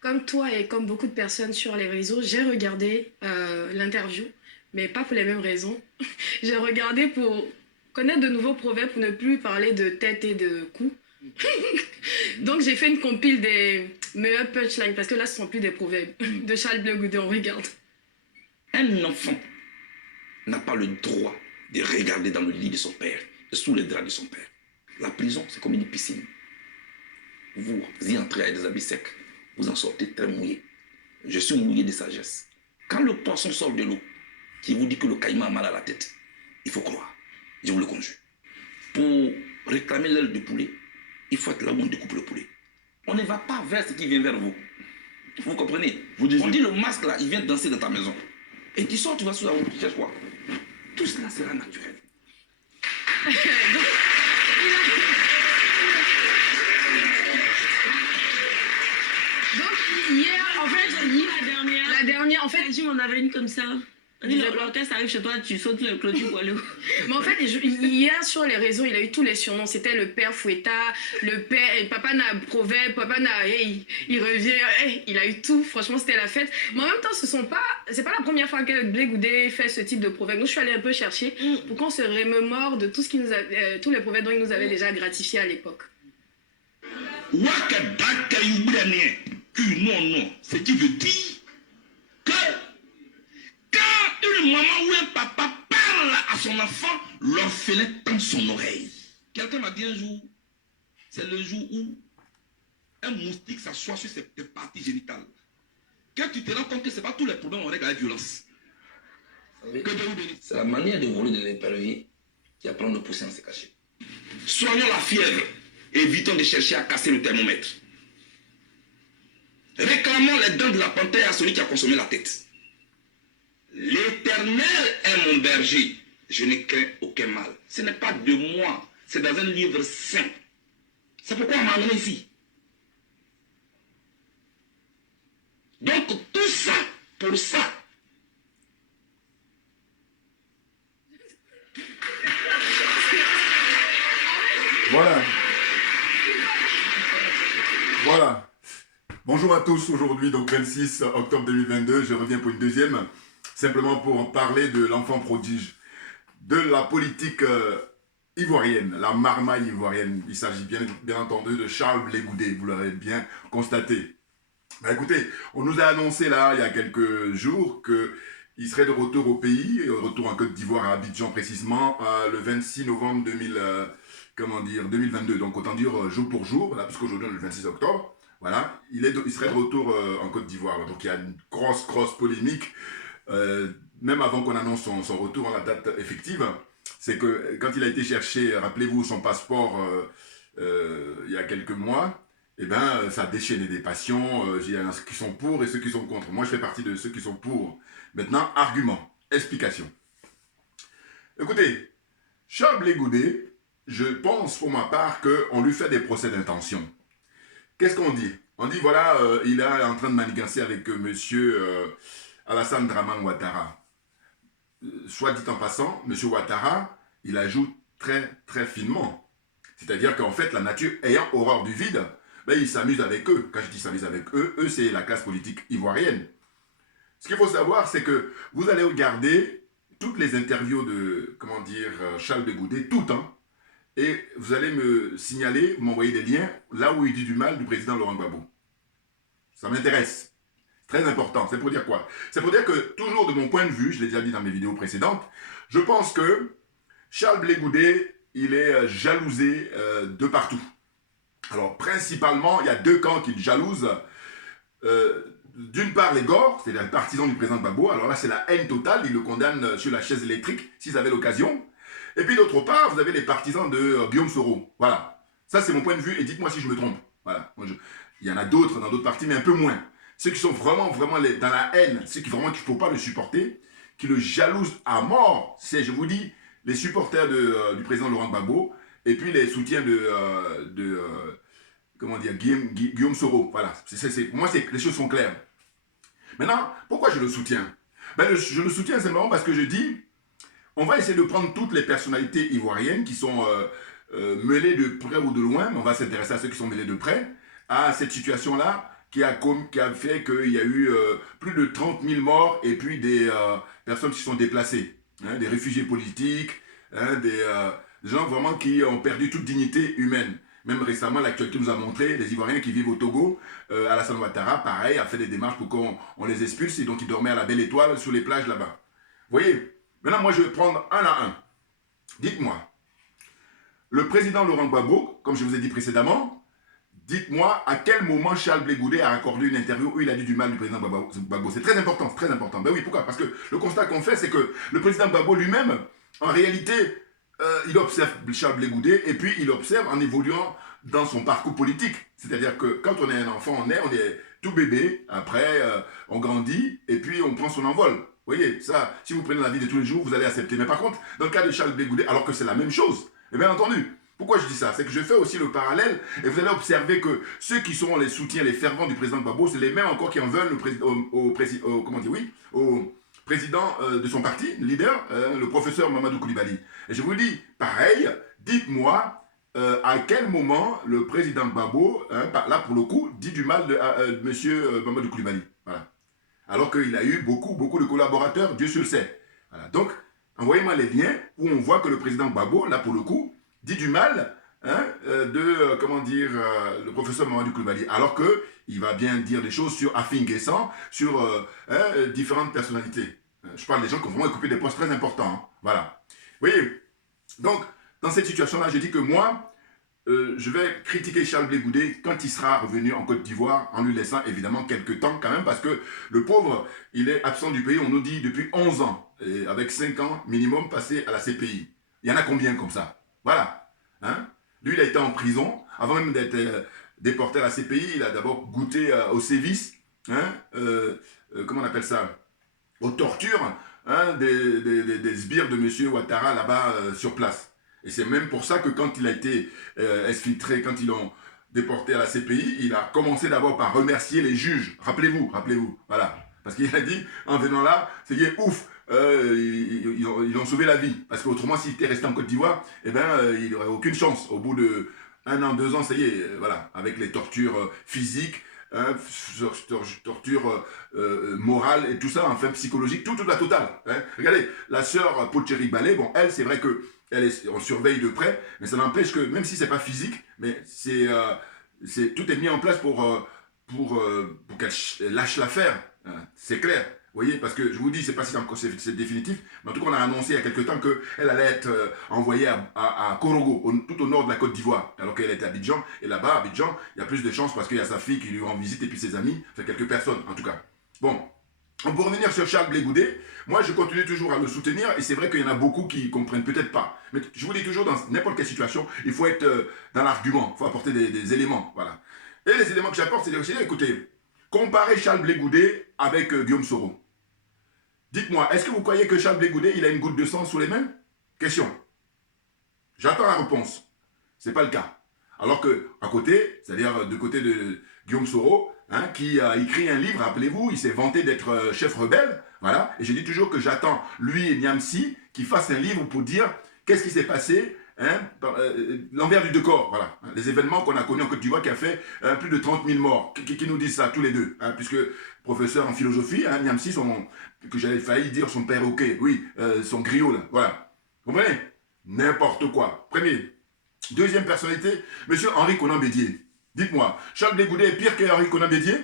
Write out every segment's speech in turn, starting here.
Comme toi et comme beaucoup de personnes sur les réseaux, j'ai regardé l'interview, mais pas pour les mêmes raisons. J'ai regardé pour connaître de nouveaux proverbes, pour ne plus parler de tête et de cou. Donc j'ai fait une compile des meilleurs punchlines, parce que là ce sont plus des proverbes. De Charles Blé Goudé, on regarde. Un enfant n'a pas le droit de regarder dans le lit de son père, sous les draps de son père. La prison, c'est comme une piscine. Vous y entrez avec des habits secs, vous en sortez très mouillé. Je suis mouillé de sagesse. Quand le poisson sort de l'eau, qui vous dit que le caïman a mal à la tête, il faut croire. Je vous le conjure. Pour réclamer l'aile de poulet, il faut être là où on découpe le poulet. On ne va pas vers ce qui vient vers vous. Vous comprenez? On dit le masque là, il vient danser dans ta maison. Et tu sors, tu vas sous la route, tu cherches quoi? Tout cela sera naturel. Donc hier, en fait, la dernière, en fait, Tu m'en avais une comme ça. On dit, l'orchestre arrive chez toi, tu sautes le clôture pour aller où? Mais en fait, hier sur les réseaux, il a eu tous les surnoms. C'était le père Fouettard, le père, Papa n'a proverbe, Papa n'a, hey, il revient, hey, il a eu tout. Franchement, c'était la fête. Mais en même temps, c'est pas la première fois que Blé Goudé fait ce type de proverbe. Moi, je suis allée un peu chercher pour qu'on se remémore de tout ce qu'il nous a, tous les proverbes dont il nous avait déjà gratifié à l'époque. Non, non, ce qui veut dire que quand une maman ou un papa parle à son enfant, l'orphelin tend son oreille. Quelqu'un m'a dit un jour, c'est le jour où un moustique s'assoit sur ses parties génitales. Que tu te rends compte que ce n'est pas tous les problèmes on règle avec violence. C'est la manière de voler de l'épervier qui apprend de pousser en se cacher. Soignons la fièvre, évitons de chercher à casser le thermomètre. Réclamons les dents de la panthère à celui qui a consommé la tête. L'Éternel est mon berger, je ne crains aucun mal. Ce n'est pas de moi, c'est dans un livre saint. C'est pourquoi on m'a amené ici. Donc tout ça, pour ça. Voilà. Voilà. Bonjour à tous, aujourd'hui, donc 26 octobre 2022, je reviens pour une deuxième, simplement pour parler de l'enfant prodige, de la politique ivoirienne, la marmaille ivoirienne. Il s'agit bien entendu de Charles Blé Goudé, vous l'avez bien constaté. Bah écoutez, on nous a annoncé là, il y a quelques jours, qu'il serait de retour au pays, retour en Côte d'Ivoire, à Abidjan précisément, le 26 novembre 2022, donc autant dire jour pour jour, là, puisqu'aujourd'hui on est le 26 octobre. Voilà, il serait de retour en Côte d'Ivoire. Donc il y a une grosse polémique, même avant qu'on annonce son retour en la date effective. C'est que quand il a été chercher, rappelez-vous, son passeport il y a quelques mois, eh ben, ça a déchaîné des passions. Il y en a ceux qui sont pour et ceux qui sont contre. Moi, je fais partie de ceux qui sont pour. Maintenant, argument, explication. Écoutez, Charles Blé Goudé, je pense pour ma part qu'on lui fait des procès d'intention. Qu'est-ce qu'on dit? On dit, voilà, il est en train de manigancer avec monsieur Alassane Dramane Ouattara. Soit dit en passant, monsieur Ouattara, il ajoute très, très finement. C'est-à-dire qu'en fait, la nature ayant horreur du vide, ben, il s'amuse avec eux. Quand je dis s'amuse avec eux, c'est la classe politique ivoirienne. Ce qu'il faut savoir, c'est que vous allez regarder toutes les interviews de, comment dire, Charles Blé Goudé, tout le temps. Et vous allez me signaler, m'envoyer des liens là où il dit du mal du président Laurent Gbagbo. Ça m'intéresse. Très important. C'est pour dire quoi? C'est pour dire que, toujours de mon point de vue, je l'ai déjà dit dans mes vidéos précédentes, je pense que Charles Blé Goudé, il est jalousé de partout. Alors, principalement, il y a deux camps qui le jalousent. D'une part, les Gors, c'est les partisans du président Gbagbo. Alors là, c'est la haine totale. Ils le condamnent sur la chaise électrique, s'ils avaient l'occasion. Et puis d'autre part, vous avez les partisans de Guillaume Soro. Voilà. Ça, c'est mon point de vue. Et dites-moi si je me trompe. Voilà. Il y en a d'autres dans d'autres partis, mais un peu moins. Ceux qui sont vraiment dans la haine, ceux qui vraiment qu'il ne faut pas le supporter, qui le jalousent à mort, c'est, je vous dis, les supporters du président Laurent Gbagbo, et puis les soutiens comment dire, Guillaume Soro. Voilà. Moi, les choses sont claires. Maintenant, pourquoi je le soutiens? Ben, je le soutiens simplement parce que je dis, on va essayer de prendre toutes les personnalités ivoiriennes qui sont mêlées de près ou de loin, mais on va s'intéresser à ceux qui sont mêlés de près, à cette situation-là, qui a fait qu'il y a eu plus de 30 000 morts et puis des personnes qui se sont déplacées, hein, des réfugiés politiques, hein, des gens vraiment qui ont perdu toute dignité humaine. Même récemment, l'actualité nous a montré les Ivoiriens qui vivent au Togo, Alassane Ouattara, pareil, a fait des démarches pour qu'on les expulse et donc ils dormaient à la Belle Étoile sur les plages là-bas. Vous voyez, maintenant moi je vais prendre un à un. Dites-moi, le président Laurent Gbagbo, comme je vous ai dit précédemment, dites-moi à quel moment Charles Blé Goudé a accordé une interview où il a dit du mal du président Gbagbo. C'est très important, c'est très important. Ben oui, pourquoi? Parce que le constat qu'on fait, c'est que le président Gbagbo lui-même, en réalité, il observe Charles Blé Goudé et puis il observe en évoluant dans son parcours politique. C'est-à-dire que quand on est un enfant, on est tout bébé, après on grandit et puis on prend son envol. Vous voyez, ça, si vous prenez la vie de tous les jours, vous allez accepter. Mais par contre, dans le cas de Charles Blé Goudé, alors que c'est la même chose, et bien entendu, pourquoi je dis ça? C'est que je fais aussi le parallèle et vous allez observer que ceux qui sont les soutiens, les fervents du président Gbagbo, c'est les mêmes encore qui en veulent au président de son parti, leader, le professeur Mamadou Koulibaly. Et je vous dis, pareil, dites-moi à quel moment le président Gbagbo, hein, là pour le coup, dit du mal de monsieur Mamadou Koulibaly. Voilà. Alors qu'il a eu beaucoup de collaborateurs, Dieu seul sait. Voilà. Donc, envoyez-moi les liens où on voit que le président Gbagbo, là pour le coup, dit du mal hein, le professeur Mamadou Koulibaly, alors qu'il va bien dire des choses sur Afin Guessan, sur différentes personnalités. Je parle des gens qui ont vraiment occupé des postes très importants. Hein. Voilà. Vous voyez, donc, dans cette situation-là, je dis que moi, je vais critiquer Charles Blé Goudé quand il sera revenu en Côte d'Ivoire, en lui laissant évidemment quelques temps quand même, parce que le pauvre, il est absent du pays, on nous dit, depuis 11 ans, et avec 5 ans minimum passés à la CPI. Il y en a combien comme ça? Voilà. Hein? Lui, il a été en prison. Avant même d'être déporté à la CPI, il a d'abord goûté aux sévices. Hein? Comment on appelle ça? Aux tortures hein, des sbires de M. Ouattara là-bas sur place. Et c'est même pour ça que quand il a été exfiltré, quand ils l'ont déporté à la CPI, il a commencé d'abord par remercier les juges. Rappelez-vous. Voilà. Parce qu'il a dit, en venant là, c'est ouf. Ils ont sauvé la vie. Parce qu'autrement, s'il était resté en Côte d'Ivoire, eh ben, il n'aurait aucune chance. Au bout de 1 an, 2 ans, ça y est, voilà, avec les tortures physiques, hein, tortures morales et tout ça, enfin psychologique, toute la totale. Hein. Regardez, la sœur Pocheri Balé, bon, elle, c'est vrai que on surveille de près, mais ça n'empêche que, même si c'est pas physique, mais tout est mis en place pour qu'elle lâche l'affaire. Hein. C'est clair. Vous voyez, parce que je vous dis, c'est pas si c'est définitif, mais en tout cas, on a annoncé il y a quelque temps qu'elle allait être envoyée à Korogo, tout au nord de la Côte d'Ivoire, alors qu'elle était à Abidjan. Et là-bas, à Abidjan, il y a plus de chances parce qu'il y a sa fille qui lui rend visite et puis ses amis, enfin quelques personnes en tout cas. Bon, pour revenir sur Charles Blé Goudé, moi je continue toujours à le soutenir et c'est vrai qu'il y en a beaucoup qui ne comprennent peut-être pas. Mais je vous dis toujours, dans n'importe quelle situation, il faut être dans l'argument, il faut apporter des éléments. Voilà. Et les éléments que j'apporte, c'est aussi, écoutez, comparez Charles Blé Goudé avec Guillaume Soro. Dites-moi, est-ce que vous croyez que Charles Blé Goudé, il a une goutte de sang sous les mains? Question. J'attends la réponse. Ce n'est pas le cas. Alors que, à côté, c'est-à-dire du côté de Guillaume Soro, hein, qui a écrit un livre, rappelez-vous, il s'est vanté d'être chef rebelle, voilà, et je dis toujours que j'attends, lui et Niamsi, qui fassent un livre pour dire qu'est-ce qui s'est passé, hein, l'envers du décor, voilà, les événements qu'on a connus en Côte d'Ivoire qui a fait plus de 30 000 morts, qui nous disent ça, tous les deux, hein, puisque professeur en philosophie, hein, Niamsi, que j'avais failli dire son perroquet, oui, son griot, là, voilà, vous comprenez? N'importe quoi. Premier. Deuxième personnalité, monsieur Henri Konan Bédié. Dites-moi, Charles Blé Goudé est pire que Henri Konan Bédié?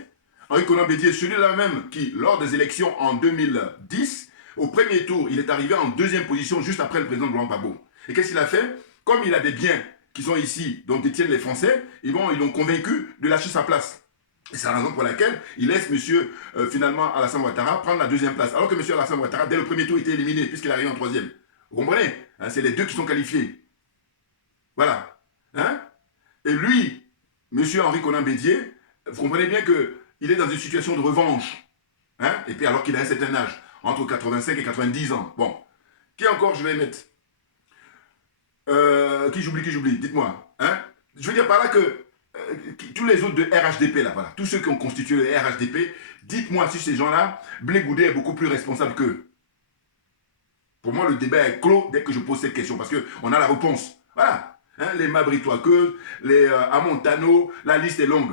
Henri Konan Bédié, celui-là même qui, lors des élections en 2010, au premier tour, il est arrivé en deuxième position juste après le président Laurent Gbagbo. Et qu'est-ce qu'il a fait? Comme il a des biens qui sont ici, dont détiennent les Français, ils l'ont convaincu de lâcher sa place. Et c'est la raison pour laquelle il laisse monsieur, finalement, Alassane Ouattara prendre la deuxième place. Alors que monsieur Alassane Ouattara, dès le premier tour, était éliminé, puisqu'il arrive en troisième. Vous comprenez? Hein, c'est les deux qui sont qualifiés. Voilà. Hein? Et lui, monsieur Henri Konan Bédié, vous comprenez bien qu'il est dans une situation de revanche. Hein? Et puis alors qu'il a un certain âge, entre 85 et 90 ans. Bon. Qui encore je vais mettre? Qui j'oublie? Dites-moi. Hein? Je veux dire par là que tous les autres de RHDP, là, voilà, tous ceux qui ont constitué le RHDP, dites-moi si ces gens-là, Blé Goudé est beaucoup plus responsable qu'eux. Pour moi, le débat est clos dès que je pose cette question, parce qu'on a la réponse. Voilà. Hein, les Mabritois, les Amontano, la liste est longue.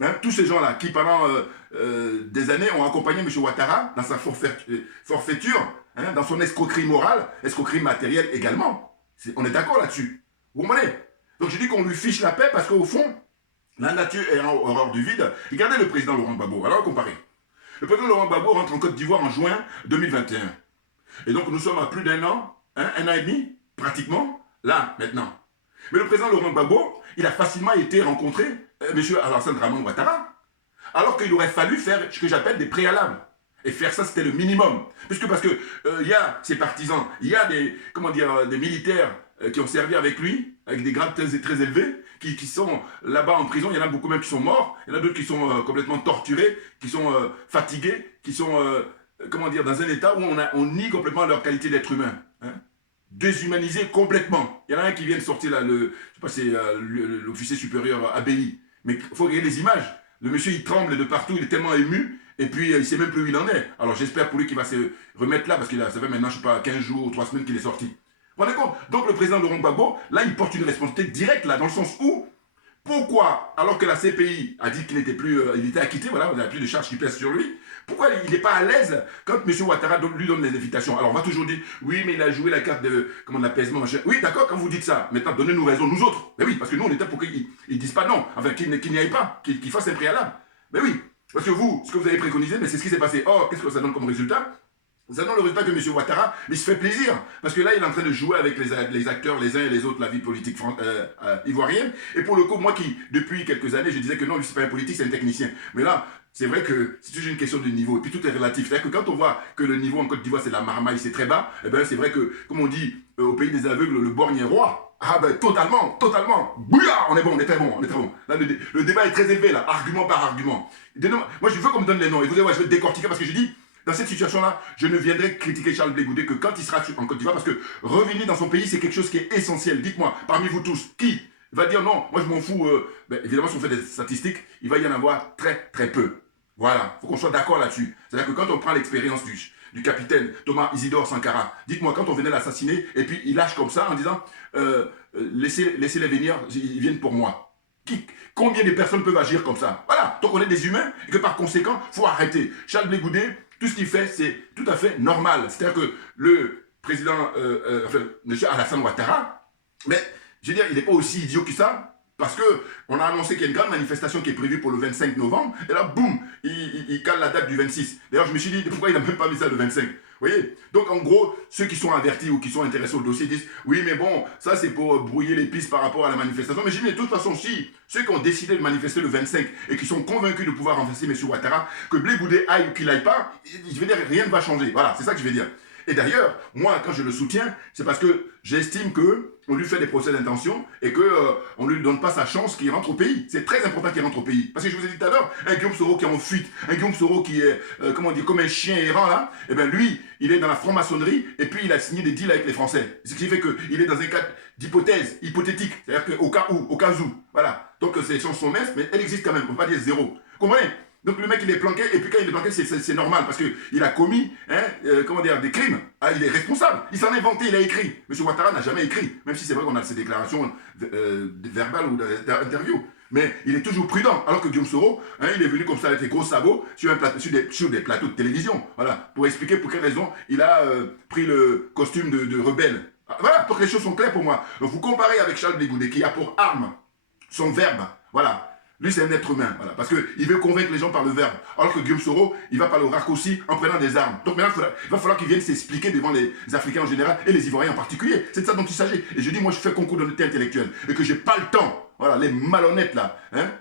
Hein, tous ces gens-là qui, pendant des années, ont accompagné M. Ouattara dans sa forfaiture, hein, dans son escroquerie morale, escroquerie matérielle également. On est d'accord là-dessus. Vous comprenez? Donc je dis qu'on lui fiche la paix parce qu'au fond, la nature est en horreur du vide. Regardez le président Laurent Gbagbo. Alors, comparer. Le président Laurent Gbagbo rentre en Côte d'Ivoire en juin 2021. Et donc, nous sommes à plus d'un an, hein, un an et demi, pratiquement, là, maintenant. Mais le président Laurent Gbagbo, il a facilement été rencontré M. Alassane Dramane Ouattara, alors qu'il aurait fallu faire ce que j'appelle des préalables. Et faire ça, c'était le minimum. Parce que il y a ses partisans, il y a des, comment dire, des militaires qui ont servi avec lui, avec des grades très élevés, qui sont là-bas en prison. Il y en a beaucoup même qui sont morts, il y en a d'autres qui sont complètement torturés, qui sont fatigués, qui sont, comment dire, dans un état où on nie complètement leur qualité d'être humain. Hein, déshumanisés complètement. Il y en a un qui vient de sortir, là, je sais pas, c'est l'officier supérieur ABI. Mais il faut regarder les images. Le monsieur, il tremble de partout, il est tellement ému, et puis il ne sait même plus où il en est. Alors j'espère pour lui qu'il va se remettre là, parce que ça fait maintenant, je ne sais pas, 15 jours ou 3 semaines qu'il est sorti. Vous vous rendez compte? Donc le président Laurent Gbagbo, là, il porte une responsabilité directe, là, dans le sens où, pourquoi, alors que la CPI a dit qu'il n'était plus, il était acquitté, voilà, il n'y a plus de charges qui pèsent sur lui, pourquoi il n'est pas à l'aise quand M. Ouattara lui donne les invitations? Alors on va toujours dire, oui, mais il a joué la carte de l'apaisement, machin. Oui, d'accord, quand vous dites ça, maintenant donnez-nous raison, nous autres. Mais oui, parce que nous, on était pour qu'ils ne disent pas non, enfin qu'ils n'y aillent pas, qu'ils fassent un préalable. Mais oui, parce que vous, ce que vous avez préconisé, mais c'est ce qui s'est passé. Or, qu'est-ce que ça donne comme résultat? Ça donne le résultat que M. Ouattara, il se fait plaisir. Parce que là, il est en train de jouer avec les acteurs, les uns et les autres, la vie politique ivoirienne. Et pour le coup, moi qui, depuis quelques années, je disais que non, lui, c'est pas un politique, c'est un technicien. Mais là, c'est vrai que c'est toujours une question de niveau. Et puis tout est relatif. C'est-à-dire que quand on voit que le niveau en Côte d'Ivoire, c'est de la marmaille, c'est très bas, eh ben, c'est vrai que, comme on dit, au pays des aveugles, le borgne est roi. Ah ben, totalement. Bouillard, on est bon, on est très bon. Là, le débat est très élevé, là, argument par argument. Moi, je veux qu'on me donne les noms. Et vous allez voir, je vais décortiquer parce que je dis, dans cette situation-là, je ne viendrai critiquer Charles Blé Goudé que quand il sera en Côte d'Ivoire, parce que revenir dans son pays, c'est quelque chose qui est essentiel. Dites-moi, parmi vous tous, qui va dire non, moi je m'en fous, évidemment, si on fait des statistiques, il va y en avoir très très peu. Voilà, il faut qu'on soit d'accord là-dessus. C'est-à-dire que quand on prend l'expérience du capitaine Thomas Isidore Sankara, dites-moi, quand on venait l'assassiner, et puis il lâche comme ça en disant, laissez-les venir, ils viennent pour moi. Combien de personnes peuvent agir comme ça? Voilà, donc on est des humains, et que par conséquent, il faut arrêter. Charles Blé Goudé, tout ce qu'il fait, c'est tout à fait normal. C'est-à-dire que le président, M. Alassane Ouattara, mais je veux dire, il n'est pas aussi idiot que ça, parce qu'on a annoncé qu'il y a une grande manifestation qui est prévue pour le 25 novembre, et là, boum, il cale la date du 26. D'ailleurs, je me suis dit, pourquoi il n'a même pas mis ça le 25? Vous voyez? Donc, en gros, ceux qui sont avertis ou qui sont intéressés au dossier disent, oui, mais bon, ça, c'est pour brouiller les pistes par rapport à la manifestation. Mais je dis, de toute façon, si ceux qui ont décidé de manifester le 25 et qui sont convaincus de pouvoir renverser M. Ouattara, que Blé Goudé aille ou qu'il n'aille pas, je veux dire, rien ne va changer. Voilà, c'est ça que je vais dire. Et d'ailleurs, moi, quand je le soutiens, c'est parce que j'estime qu'on lui fait des procès d'intention et qu'on ne lui donne pas sa chance qu'il rentre au pays. C'est très important qu'il rentre au pays. Parce que je vous ai dit tout à l'heure, un Guillaume Soro qui est en fuite, un Guillaume Soro qui est, comment dire, comme un chien errant là, et bien lui, il est dans la franc-maçonnerie et puis il a signé des deals avec les Français. Ce qui fait qu'il est dans un cas d'hypothèse, hypothétique. C'est-à-dire qu'au cas où, voilà. Donc c'est son messe, mais elle existe quand même, on ne peut pas dire zéro. Vous comprenez? Donc le mec il est planqué, et puis quand il est planqué c'est normal, parce qu'il a commis comment dire, des crimes, ah, il est responsable, il s'en est inventé, il a écrit. M. Ouattara n'a jamais écrit, même si c'est vrai qu'on a ces déclarations verbales ou d'interviews, mais il est toujours prudent, alors que Guillaume Soro, il est venu comme ça avec des gros sabots sur des plateaux de télévision, voilà, pour expliquer pour quelle raison il a pris le costume de rebelle. Voilà, pour que les choses sont claires pour moi. Donc vous comparez avec Charles Blé Goudé qui a pour arme son verbe, voilà. Lui, c'est un être humain, voilà, parce qu'il veut convaincre les gens par le verbe. Alors que Guillaume Soro, il va par le raccourci en prenant des armes. Donc maintenant, il va falloir qu'il vienne s'expliquer devant les Africains en général et les Ivoiriens en particulier. C'est de ça dont il s'agit. Et je dis, moi, je fais concours d'honnêteté intellectuelle et que j'ai pas le temps. Voilà, les malhonnêtes là,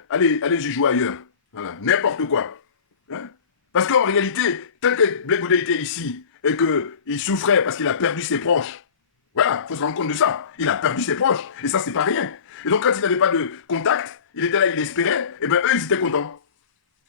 allez y jouer ailleurs. Voilà, n'importe quoi. Parce qu'en réalité, tant que Blé Goudé était ici et qu'il souffrait parce qu'il a perdu ses proches, voilà, il faut se rendre compte de ça. Il a perdu ses proches. Et ça, c'est pas rien. Et donc, quand il n'avait pas de contact, il était là, il espérait, et bien eux, ils étaient contents.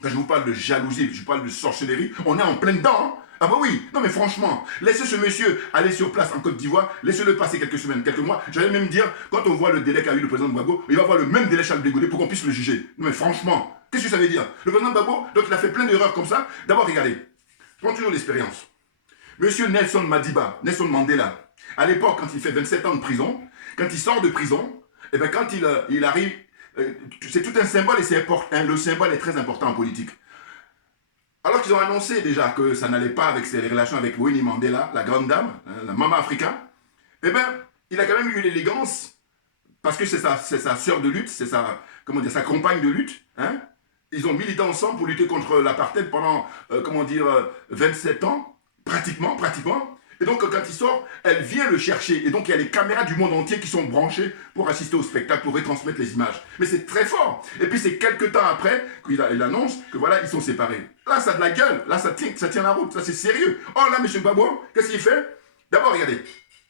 Quand je vous parle de jalousie, je vous parle de sorcellerie, on est en plein dedans. Hein. Ah bah oui, non mais franchement, laissez ce monsieur aller sur place en Côte d'Ivoire, laissez-le passer quelques semaines, quelques mois. J'allais même dire, quand on voit le délai qu'a eu le président Gbagbo, il va avoir le même délai Charles Blé Goudé pour qu'on puisse le juger. Non mais franchement, qu'est-ce que ça veut dire? Le président Gbagbo, donc il a fait plein d'erreurs comme ça. D'abord, regardez, je prends toujours l'expérience. Monsieur Nelson Mandela, à l'époque, quand il fait 27 ans de prison, quand il sort de prison, et bien quand il arrive c'est tout un symbole et c'est important, le symbole est très important en politique. Alors qu'ils ont annoncé déjà que ça n'allait pas avec les relations avec Winnie Mandela, la grande dame, la maman africaine, eh bien, il a quand même eu l'élégance, parce que c'est sa sœur de lutte, c'est sa compagne de lutte. Hein. Ils ont milité ensemble pour lutter contre l'apartheid pendant, 27 ans, pratiquement. Et donc, quand il sort, elle vient le chercher. Et donc, il y a les caméras du monde entier qui sont branchées pour assister au spectacle, pour retransmettre les images. Mais c'est très fort. Et puis, c'est quelques temps après qu'il annonce que voilà, ils sont séparés. Là, ça a de la gueule. Là, ça tient la route. Ça, c'est sérieux. Oh là, M. Gbagbo, qu'est-ce qu'il fait? D'abord, regardez.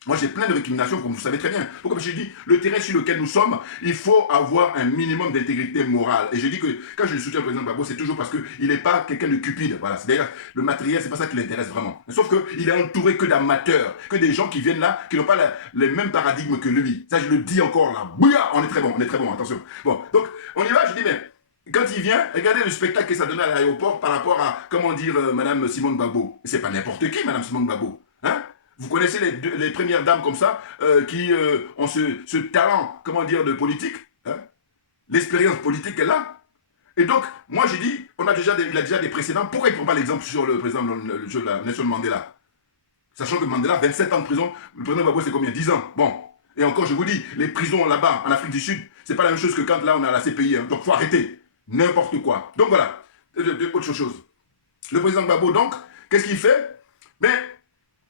Moi, j'ai plein de récriminations, comme vous savez très bien. Donc, comme je dis, le terrain sur lequel nous sommes, il faut avoir un minimum d'intégrité morale. Et je dis que quand je soutiens le président Gbagbo, c'est toujours parce qu'il n'est pas quelqu'un de cupide. Voilà. C'est d'ailleurs le matériel, c'est pas ça qui l'intéresse vraiment. Sauf qu'il est entouré que d'amateurs, que des gens qui viennent là, qui n'ont pas les mêmes paradigmes que lui. Ça, je le dis encore là. Bouya, on est très bon, attention. Bon, donc, on y va, je dis, mais quand il vient, regardez le spectacle que ça donnait à l'aéroport par rapport à, Madame Simone Gbagbo. C'est pas n'importe qui, Madame Simone Gbagbo. Hein? Vous connaissez les premières dames comme ça, qui ont ce talent, de politique, hein? L'expérience politique qu'elle a. Et donc, moi j'ai dit, il a déjà des précédents. Pourquoi il ne prend pas l'exemple sur le président Nelson Mandela? Sachant que Mandela, 27 ans de prison, le président Gbagbo c'est combien? 10 ans. Bon. Et encore, je vous dis, les prisons là-bas, en Afrique du Sud, c'est pas la même chose que quand là on a la CPI. Hein. Donc, il faut arrêter. N'importe quoi. Donc voilà. Autre chose. Le président Gbagbo, donc, qu'est-ce qu'il fait? Mais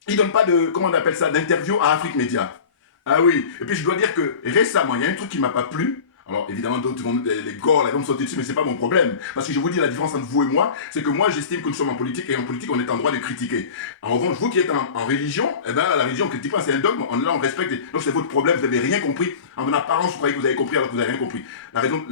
il ne donne pas d'interview à Afrique Média. Ah oui. Et puis je dois dire que récemment, il y a un truc qui ne m'a pas plu. Alors évidemment, d'autres vont les gores, vont me sauter dessus, mais ce n'est pas mon problème. Parce que je vous dis, la différence entre vous et moi, c'est que moi, j'estime que nous sommes en politique, et en politique, on est en droit de critiquer. En revanche, vous qui êtes en religion, eh ben, la religion, critique pas, c'est un dogme, on respecte. Donc c'est votre problème, vous n'avez rien compris. En apparence, vous croyez que vous avez compris alors que vous n'avez rien compris. La raison,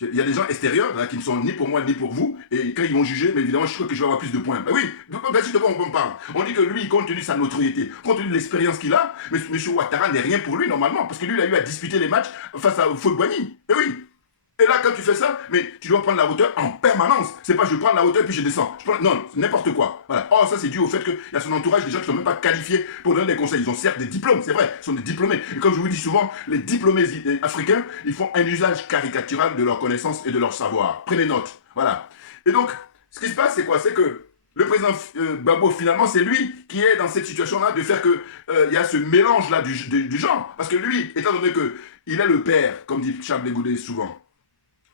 il y a des gens extérieurs là, qui ne sont ni pour moi ni pour vous, et quand ils vont juger, mais évidemment, je crois que je vais avoir plus de points. Ben oui, de quoi on parle? On dit que lui, compte tenu de sa notoriété, compte tenu de l'expérience qu'il a, mais M. Ouattara n'est rien pour lui normalement, parce que lui, il a eu à disputer les matchs face à Fouad-Boigny. Eh oui. Et là, quand tu fais ça, mais tu dois prendre la hauteur en permanence. C'est pas je prends la hauteur puis je descends. Non, n'importe quoi. Voilà. Oh, ça c'est dû au fait qu'il y a son entourage, des gens qui ne sont même pas qualifiés pour donner des conseils. Ils ont certes des diplômes, c'est vrai, ils sont des diplômés. Et comme je vous dis souvent, les diplômés africains, ils font un usage caricatural de leurs connaissances et de leur savoir. Prenez note. Voilà. Et donc, ce qui se passe, c'est quoi? C'est que le président Gbagbo, finalement, c'est lui qui est dans cette situation-là de faire que il y a ce mélange-là du genre. Parce que lui, étant donné qu'il est le père, comme dit Charles Blé Goudé souvent,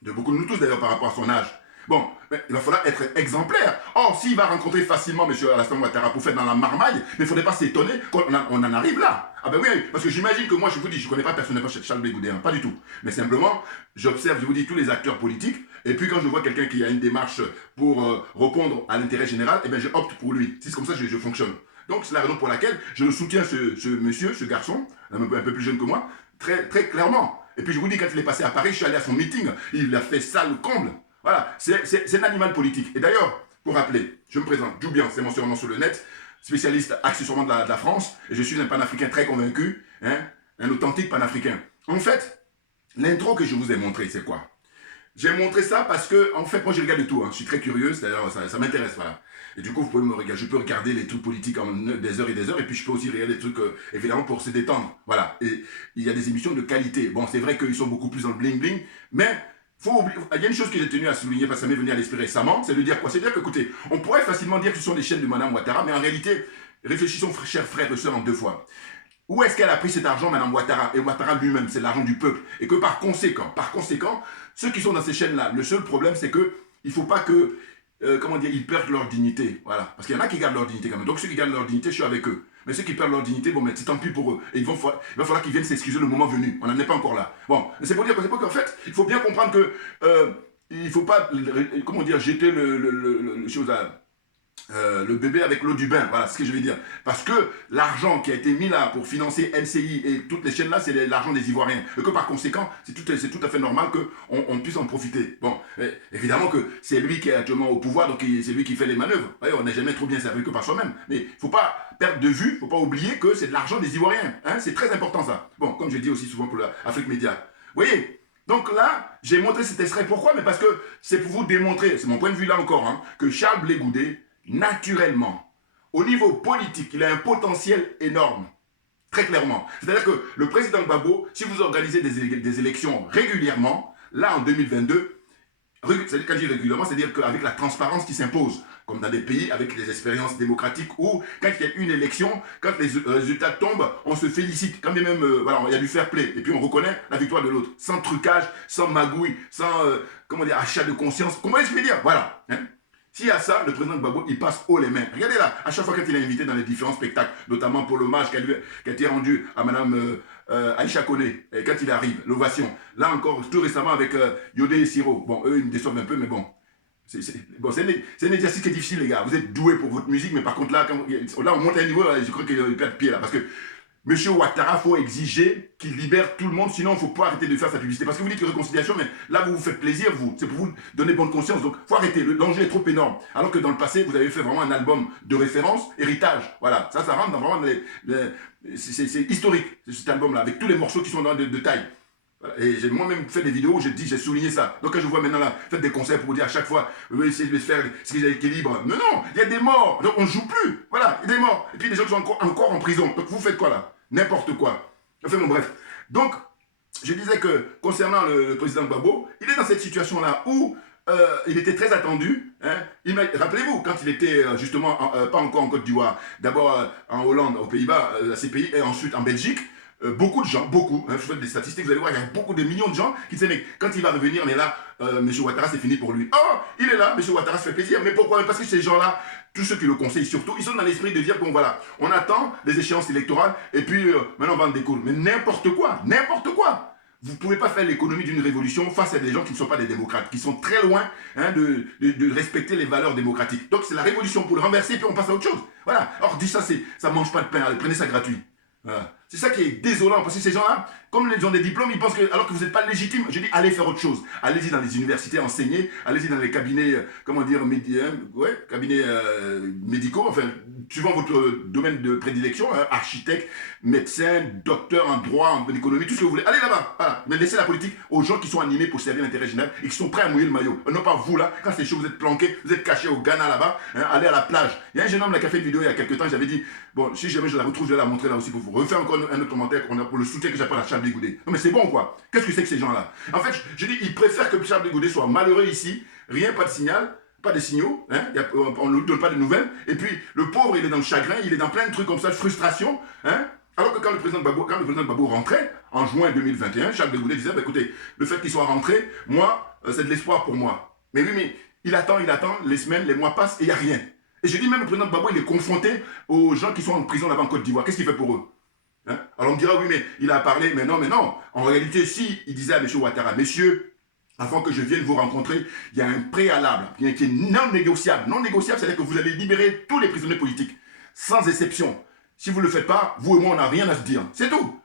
de beaucoup de nous tous d'ailleurs par rapport à son âge. Bon, mais il va falloir être exemplaire. Or, s'il va rencontrer facilement M. Alassane Ouattara pour faire dans la marmaille, mais il ne faudrait pas s'étonner qu'on en arrive là. Ah ben oui, parce que j'imagine que moi, je vous dis, je ne connais pas personnellement Charles Blé Goudé, hein, pas du tout. Mais simplement, j'observe, je vous dis, tous les acteurs politiques, et puis quand je vois quelqu'un qui a une démarche pour répondre à l'intérêt général, eh bien je opte pour lui. C'est comme ça que je fonctionne. Donc c'est la raison pour laquelle je soutiens ce monsieur, ce garçon, un peu plus jeune que moi, très, très clairement. Et puis je vous dis, quand il est passé à Paris, je suis allé à son meeting, il a fait ça le comble. Voilà, c'est un animal politique. Et d'ailleurs, pour rappeler, je me présente, Djoubian, c'est mon surnom sur le net, spécialiste accessoirement de la France, et je suis un panafricain très convaincu, hein, un authentique panafricain. En fait, l'intro que je vous ai montré, c'est quoi? J'ai montré ça parce que, en fait, moi je regarde tout, hein. Je suis très curieux, d'ailleurs ça m'intéresse, voilà. Et du coup, vous pouvez me regarder, je peux regarder les trucs politiques en des heures et des heures, et puis je peux aussi regarder des trucs, évidemment, pour se détendre, voilà. Et il y a des émissions de qualité. Bon, c'est vrai qu'ils sont beaucoup plus dans le bling-bling, mais il y a une chose que j'ai tenu à souligner, parce que ça m'est venu à l'esprit récemment, c'est de dire quoi? C'est de dire qu'écoutez, on pourrait facilement dire que ce sont les chaînes de Mme Ouattara, mais en réalité, réfléchissons, chers frères et sœurs, en deux fois. Où est-ce qu'elle a pris cet argent, Mme Ouattara? Et Ouattara lui-même, c'est l'argent du peuple. Et que par conséquent, ceux qui sont dans ces chaînes-là, le seul problème, c'est que il ne faut pas que, ils perdent leur dignité. Voilà. Parce qu'il y en a qui gardent leur dignité quand même. Donc ceux qui gardent leur dignité, je suis avec eux. Mais ceux qui perdent leur dignité, bon, mais c'est tant pis pour eux. Et il va falloir qu'ils viennent s'excuser le moment venu. On n'en est pas encore là. Bon, c'est pour dire qu'en fait, il faut bien comprendre que il ne faut pas, jeter le bébé avec l'eau du bain, voilà ce que je vais dire. Parce que l'argent qui a été mis là pour financer NCI et toutes les chaînes là, c'est l'argent des Ivoiriens. Et que par conséquent, c'est tout à fait normal qu'on puisse en profiter. Bon, évidemment que c'est lui qui est actuellement au pouvoir, donc c'est lui qui fait les manœuvres. On n'est jamais trop bien servi que par soi-même. Mais il ne faut pas perdre de vue, il ne faut pas oublier que c'est de l'argent des Ivoiriens. Hein, c'est très important ça. Bon, comme je dis aussi souvent pour l'Afrique Média. Vous voyez? Donc là, j'ai montré cet extrait. Pourquoi? Mais parce que c'est pour vous démontrer, c'est mon point de vue là encore, hein, que Charles Blé Goudé, naturellement, au niveau politique, il a un potentiel énorme, Très clairement. C'est-à-dire que le président Gbagbo, si vous organisez des élections régulièrement, là en 2022, quand je dis régulièrement, c'est-à-dire qu'avec la transparence qui s'impose, comme dans des pays avec des expériences démocratiques où, quand il y a une élection, quand les résultats tombent, on se félicite. Quand même, voilà, il y a du fair play. Et puis on reconnaît la victoire de l'autre. Sans trucage, sans magouille, sans comment dire, achat de conscience. Comment est-ce que je veux dire? Voilà. Hein? S'il y a ça, le président Gbagbo, il passe haut les mains. Regardez là, à chaque fois qu'il est invité dans les différents spectacles, notamment pour l'hommage qui a été rendu à Madame Aïcha Koné, quand il arrive, l'ovation. Là encore, tout récemment avec Yodé et Siro. Bon, eux, ils me déçoivent un peu, mais bon. C'est un exercice qui est difficile, les gars. Vous êtes doués pour votre musique, mais par contre, là, on monte à un niveau, là, je crois qu'il y a plein de pieds là. Parce que M. Ouattara, il faut exiger qu'il libère tout le monde, sinon il ne faut pas arrêter de faire sa publicité. Parce que vous dites que réconciliation, mais là vous vous faites plaisir, c'est pour vous donner bonne conscience. Donc il faut arrêter, le danger est trop énorme. Alors que dans le passé, vous avez fait vraiment un album de référence, héritage. Voilà, ça rentre dans vraiment c'est historique, cet album-là, avec tous les morceaux qui sont de taille. Voilà. Et j'ai moi-même fait des vidéos où j'ai souligné ça. Donc quand je vois maintenant là, faites des concerts pour vous dire à chaque fois, essayez de faire ce qui est l'équilibre. Mais non, il y a des morts, donc on ne joue plus. Voilà, il y a des morts. Et puis des gens qui sont encore en prison. Donc vous faites quoi là? N'importe quoi. Enfin bon, bref. Donc, je disais que concernant le président Gbagbo, il est dans cette situation-là où il était très attendu. Hein. Rappelez-vous, quand il était justement, pas encore en Côte d'Ivoire, d'abord en Hollande, aux Pays-Bas, à ces pays, et ensuite en Belgique, beaucoup de gens, beaucoup, hein, je fais des statistiques, vous allez voir, il y a beaucoup de millions de gens qui disaient, mais quand il va revenir, mais là, M. Ouattara, c'est fini pour lui. Oh, il est là, M. Ouattara se fait plaisir. Mais pourquoi? Parce que ces gens-là, tous ceux qui le conseillent surtout, ils sont dans l'esprit de dire, bon voilà, on attend les échéances électorales, et puis maintenant on va en découdre. Mais n'importe quoi, n'importe quoi. Vous ne pouvez pas faire l'économie d'une révolution face à des gens qui ne sont pas des démocrates, qui sont très loin hein, de respecter les valeurs démocratiques. Donc c'est la révolution pour le renverser, puis on passe à autre chose. Voilà. Or, dit ça, ça ne mange pas de pain, allez, prenez ça gratuit. Voilà. C'est ça qui est désolant, parce que ces gens-là, comme ils ont des diplômes, ils pensent que, alors que vous n'êtes pas légitime, je dis, allez faire autre chose. Allez-y dans les universités, enseigner, allez-y dans les cabinets, comment dire, cabinets médicaux, enfin, suivant votre domaine de prédilection, hein, architecte, médecin, docteur en droit, en économie, tout ce que vous voulez. Allez là-bas, voilà. Mais laissez la politique aux gens qui sont animés pour servir l'intérêt général et qui sont prêts à mouiller le maillot. Non pas vous là, quand c'est chaud, vous êtes planqués, vous êtes cachés au Ghana là-bas, hein, allez à la plage. Il y a un jeune homme là, qui a fait une vidéo il y a quelques temps, j'avais dit, bon, si jamais je la retrouve, je vais la montrer là aussi pour vous refaire encore un autre commentaire pour le soutien que j'appelle à Charles Blé Goudé. Non mais c'est bon quoi. Qu'est-ce que c'est que ces gens-là? En fait, je dis, ils préfèrent que Charles Blé Goudé soit malheureux ici, rien, pas de signal, pas de signaux, hein, on ne lui donne pas de nouvelles, et puis le pauvre il est dans le chagrin, il est dans plein de trucs comme ça, de frustration, hein. Alors que quand le président Gbagbo rentrait, en juin 2021, Charles Blé Goudé disait, bah, écoutez, le fait qu'il soit rentré, moi, c'est de l'espoir pour moi. Mais oui, mais il attend, les semaines, les mois passent et il n'y a rien. Et je dis même le président Gbagbo, il est confronté aux gens qui sont en prison là-bas en Côte d'Ivoire. Qu'est-ce qu'il fait pour eux? Hein? Alors on me dira, oui, mais il a parlé, mais non. En réalité, si il disait à M. Ouattara, messieurs, avant que je vienne vous rencontrer, il y a un préalable qui est non négociable. Non négociable, c'est-à-dire que vous allez libérer tous les prisonniers politiques, sans exception. Si vous ne le faites pas, vous et moi, on n'a rien à se dire. C'est tout.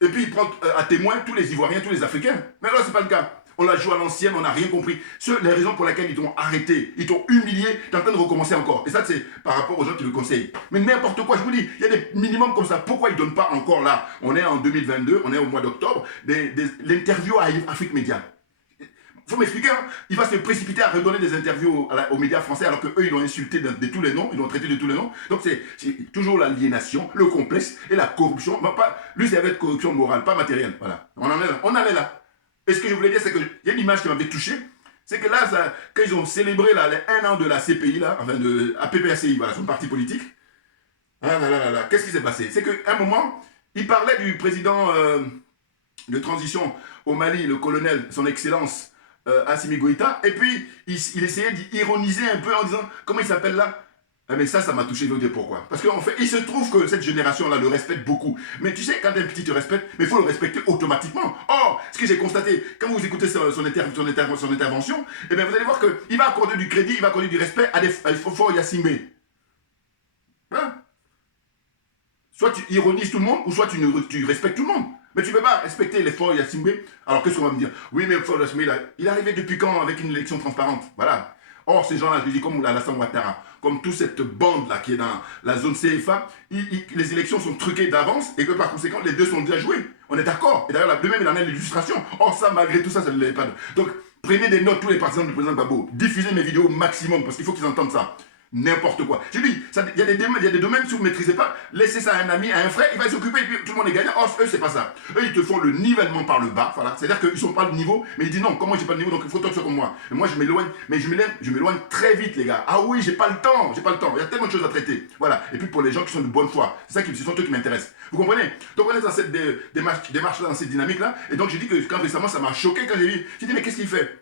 Et puis il prend à témoin tous les Ivoiriens, tous les Africains. Mais là, ce n'est pas le cas. On l'a joué à l'ancienne, on n'a rien compris. Les raisons pour lesquelles ils t'ont arrêté, ils t'ont humilié, tu es en train de recommencer encore. Et ça, c'est par rapport aux gens qui le conseillent. Mais n'importe quoi, je vous dis, il y a des minimums comme ça. Pourquoi ils ne donnent pas encore là? On est en 2022, on est au mois d'octobre, l'interview à Afrique Média. Il faut m'expliquer, hein? Il va se précipiter à redonner des interviews aux médias français alors qu'eux, ils l'ont insulté de tous les noms, ils l'ont traité de tous les noms. Donc c'est toujours l'aliénation, le complexe et la corruption. Lui, c'est avec corruption morale, pas matérielle. Voilà. On en est là. Et ce que je voulais dire, c'est qu'il y a une image qui m'avait touché. C'est que là, quand ils ont célébré là, les 1 an de la CPI, là, enfin de APPACI, voilà, son parti politique, qu'est-ce qui s'est passé? C'est qu'à un moment, il parlait du président de transition au Mali, le colonel, son excellence, Assimi Goïta, et puis il essayait d'ironiser un peu en disant, comment il s'appelle là? Mais ça m'a touché, je vais vous dire pourquoi. Parce qu'en fait, il se trouve que cette génération-là le respecte beaucoup. Mais tu sais, quand un petit te respecte, mais il faut le respecter automatiquement. Or, ce que j'ai constaté, quand vous écoutez son intervention, eh bien, vous allez voir qu'il va accorder du crédit, il va accorder du respect à Fofo Yassimbe. Hein? Soit tu ironises tout le monde, ou soit tu respectes tout le monde. Mais tu ne peux pas respecter l'effort Yassimbe. Alors qu'est-ce qu'on va me dire? Oui, mais l'effort Yassimbe, il est arrivé depuis quand avec une élection transparente? Voilà. Or, ces gens-là, je dis comme Alassane Ouattara, comme toute cette bande-là qui est dans la zone CFA, les élections sont truquées d'avance et que par conséquent, les deux sont déjà joués. On est d'accord. Et d'ailleurs, lui-même, il en a l'illustration. Or, ça, malgré tout ça, ça ne l'est pas. Donc, prenez des notes, tous les partisans du président Gbagbo. Diffusez mes vidéos au maximum parce qu'il faut qu'ils entendent ça. N'importe quoi. Je dis, il y a des domaines, si vous ne maîtrisez pas, laissez ça à un ami, à un frère, il va s'occuper et puis tout le monde est gagnant. Or, eux, c'est pas ça. Eux, ils te font le nivellement par le bas. Voilà. C'est-à-dire qu'ils ne sont pas le niveau, mais ils disent non, comment j'ai pas le niveau, donc il faut que tu sois comme moi. Et moi, je m'éloigne, mais je m'éloigne très vite, les gars. Ah oui, j'ai pas le temps. Il y a tellement de choses à traiter. Voilà. Et puis pour les gens qui sont de bonne foi, ce sont eux qui m'intéressent. Vous comprenez? Donc on est dans cette démarche-là, dans cette dynamique-là. Et donc j'ai dit que quand récemment, ça m'a choqué quand j'ai dit, mais qu'est-ce qu'il fait?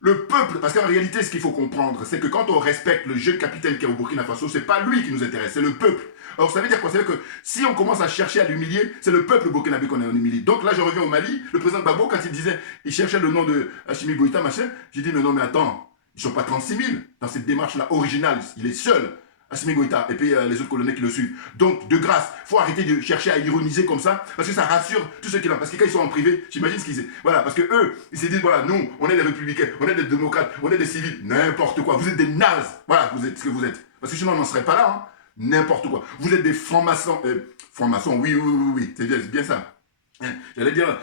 Le peuple, parce qu'en réalité, ce qu'il faut comprendre, c'est que quand on respecte le jeune capitaine qui est au Burkina Faso, c'est pas lui qui nous intéresse, c'est le peuple. Alors ça veut dire quoi? Ça veut dire que si on commence à chercher à l'humilier, c'est le peuple burkinabé qu'on est humilié. Donc là, je reviens au Mali, le président Gbagbo, quand il disait, il cherchait le nom de Assimi Goïta, machin, j'ai dit, mais non, mais attends, ils sont pas 36 000 dans cette démarche-là originale, il est seul. Assimi Goïta, et puis les autres colonels qui le suivent. Donc, de grâce, il faut arrêter de chercher à ironiser comme ça, parce que ça rassure tous ceux qui l'ont. Parce que quand ils sont en privé, j'imagine ce qu'ils disent. Voilà, parce que eux, ils se disent, voilà, nous, on est des républicains, on est des démocrates, on est des civils, n'importe quoi. Vous êtes des nazes. Voilà, vous êtes ce que vous êtes. Parce que sinon, on n'en serait pas là. Hein. N'importe quoi. Vous êtes des francs-maçons. Francs-maçons, oui, c'est bien ça. J'allais dire,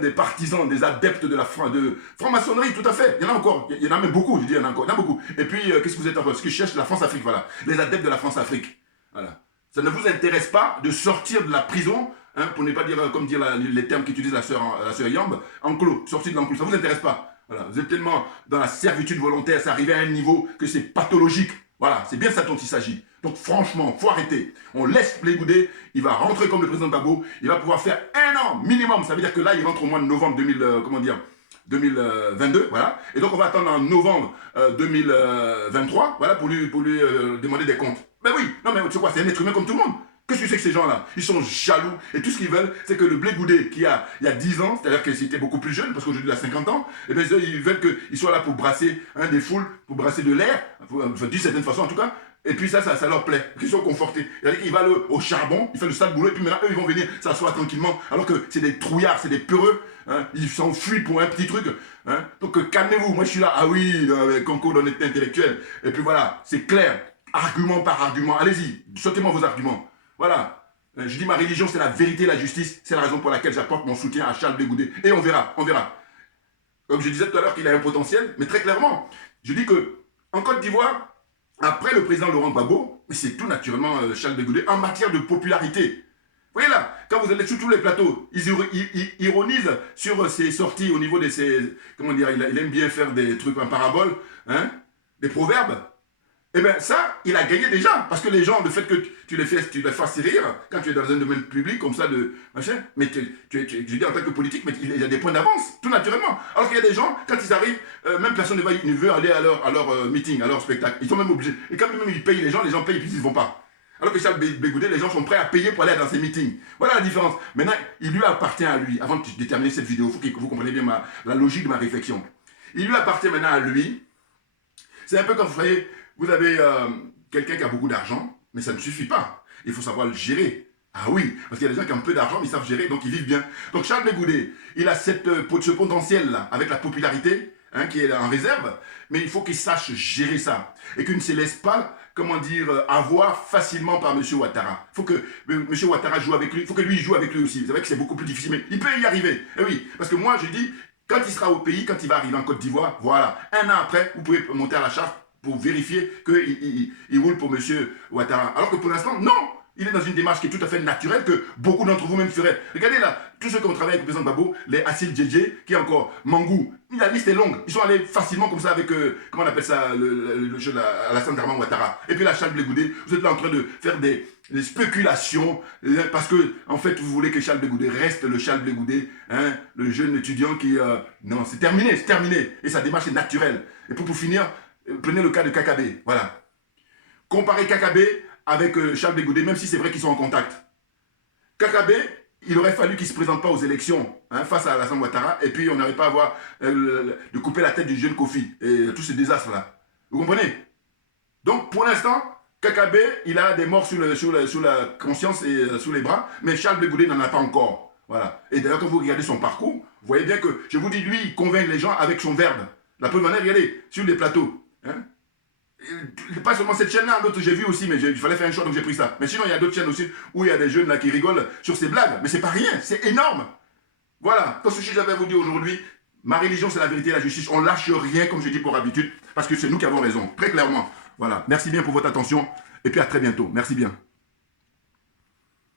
des partisans, des adeptes de la franc-maçonnerie, tout à fait. Il y en a encore, il y en a même beaucoup, je dis, il y en a beaucoup. Et puis, qu'est-ce que vous êtes encore? Ce que je cherche, la France-Afrique, voilà. Les adeptes de la France-Afrique. Voilà. Ça ne vous intéresse pas de sortir de la prison, pour ne pas dire, comme dire les termes qu'utilise la sœur Yamb, enclos, sortir de l'enclos, ça ne vous intéresse pas. Voilà. Vous êtes tellement dans la servitude volontaire, c'est arrivé à un niveau que c'est pathologique. Voilà, c'est bien ça dont il s'agit. Donc franchement, il faut arrêter. On laisse Blé Goudé, il va rentrer comme le président Gbagbo, il va pouvoir faire 1 an minimum. Ça veut dire que là, il rentre au mois de novembre 2022, voilà. Et donc on va attendre en novembre 2023, voilà, pour lui demander des comptes. Ben oui, non mais tu sais quoi, c'est un être humain comme tout le monde. Qu'est-ce que c'est que ces gens-là? Ils sont jaloux et tout ce qu'ils veulent, c'est que le Blé Goudé qui a il y a 10 ans, c'est-à-dire qu'il était beaucoup plus jeune, parce qu'aujourd'hui il a 50 ans, et bien ils veulent qu'il soit là pour brasser des foules, pour brasser de l'air, d'une certaine façon en tout cas. Et puis ça leur plaît, qu'ils sont confortés. C'est-à-dire qu'il va au charbon, il fait le sale boulot, et puis maintenant eux ils vont venir s'asseoir tranquillement, alors que c'est des trouillards, c'est des peureux, hein, ils s'enfuient pour un petit truc. Hein. Donc calmez-vous, moi je suis là, ah oui, concours d'honnêteté intellectuelle. Et puis voilà, c'est clair, argument par argument, allez-y, sortez-moi vos arguments. Voilà, je dis ma religion c'est la vérité et la justice, c'est la raison pour laquelle j'apporte mon soutien à Charles Blé Goudé. Et on verra. Comme je disais tout à l'heure qu'il a un potentiel, mais très clairement, je dis que en Côte d'Ivoire, après le président Laurent Gbagbo, c'est tout naturellement Charles Blé Goudé en matière de popularité. Vous voyez là, quand vous allez sur tous les plateaux, ils ironisent sur ses sorties au niveau de ses... Comment dire, il aime bien faire des trucs en parabole, hein, des proverbes. Eh bien ça, il a gagné déjà, parce que les gens, le fait que tu les fasses rire, quand tu es dans un domaine public comme ça, de machin, mais je dis en tant que politique, mais il y a des points d'avance, tout naturellement. Alors qu'il y a des gens, quand ils arrivent, même personne ne veut aller à leur meeting, à leur spectacle. Ils sont même obligés. Et quand même ils payent les gens payent et puis ils ne vont pas. Alors que Charles Blé Goudé, les gens sont prêts à payer pour aller dans ces meetings. Voilà la différence. Maintenant, il lui appartient à lui, avant de terminer cette vidéo, il faut que vous compreniez bien la logique de ma réflexion. Il lui appartient maintenant à lui. C'est un peu comme, vous voyez, vous avez quelqu'un qui a beaucoup d'argent, mais ça ne suffit pas. Il faut savoir le gérer. Ah oui, parce qu'il y a des gens qui ont peu d'argent, mais ils savent gérer, donc ils vivent bien. Donc Charles Blé Goudé, il a ce potentiel-là, avec la popularité, hein, qui est en réserve, mais il faut qu'il sache gérer ça. Et qu'il ne se laisse pas, comment dire, avoir facilement par M. Ouattara. Il faut que M. Ouattara joue avec lui, il faut que lui joue avec lui aussi. C'est vrai que c'est beaucoup plus difficile, mais il peut y arriver. Et oui, parce que moi, je dis, quand il sera au pays, quand il va arriver en Côte d'Ivoire, voilà, 1 an après, vous pouvez monter à la charge pour vérifier qu'il roule pour M. Ouattara. Alors que pour l'instant, non. Il est dans une démarche qui est tout à fait naturelle que beaucoup d'entre vous même feraient. Regardez là, tous ceux qui ont travaillé avec le président Gbagbo, les Assil Djedje, qui est encore Mangou, la liste est longue. Ils sont allés facilement comme ça avec, comment on appelle ça, le jeu Alassane Dramane Ouattara. Et puis là, Charles Blé Goudé, vous êtes là en train de faire des spéculations, parce que, en fait, vous voulez que Charles Blé Goudé reste le Charles Blé Goudé, hein, le jeune étudiant qui... non, c'est terminé. Et sa démarche est naturelle. Et pour finir, prenez le cas de Kakabé, voilà. Comparez Kakabé avec Charles Blé Goudé, même si c'est vrai qu'ils sont en contact. Kakabé, il aurait fallu qu'il ne se présente pas aux élections, hein, face à Alassane Ouattara, et puis on n'arrive pas à avoir de couper la tête du jeune Kofi, et tous ces désastres-là. Vous comprenez? Donc, pour l'instant, Kakabé, il a des morts sous la conscience et sous les bras, mais Charles Blé Goudé n'en a pas encore. Voilà. Et d'ailleurs, quand vous regardez son parcours, vous voyez bien que, je vous dis, lui, il convainc les gens avec son verbe. La preuve en est, regardez, sur les plateaux. Hein? Pas seulement cette chaîne-là, d'autres j'ai vu aussi, mais il fallait faire un choix, donc j'ai pris ça. Mais sinon, il y a d'autres chaînes aussi où il y a des jeunes là qui rigolent sur ces blagues. Mais c'est pas rien, c'est énorme. Voilà, dans ce que j'avais à vous dire aujourd'hui, ma religion c'est la vérité et la justice. On lâche rien, comme je dis pour habitude, parce que c'est nous qui avons raison, très clairement. Voilà. Merci bien pour votre attention. Et puis à très bientôt. Merci bien.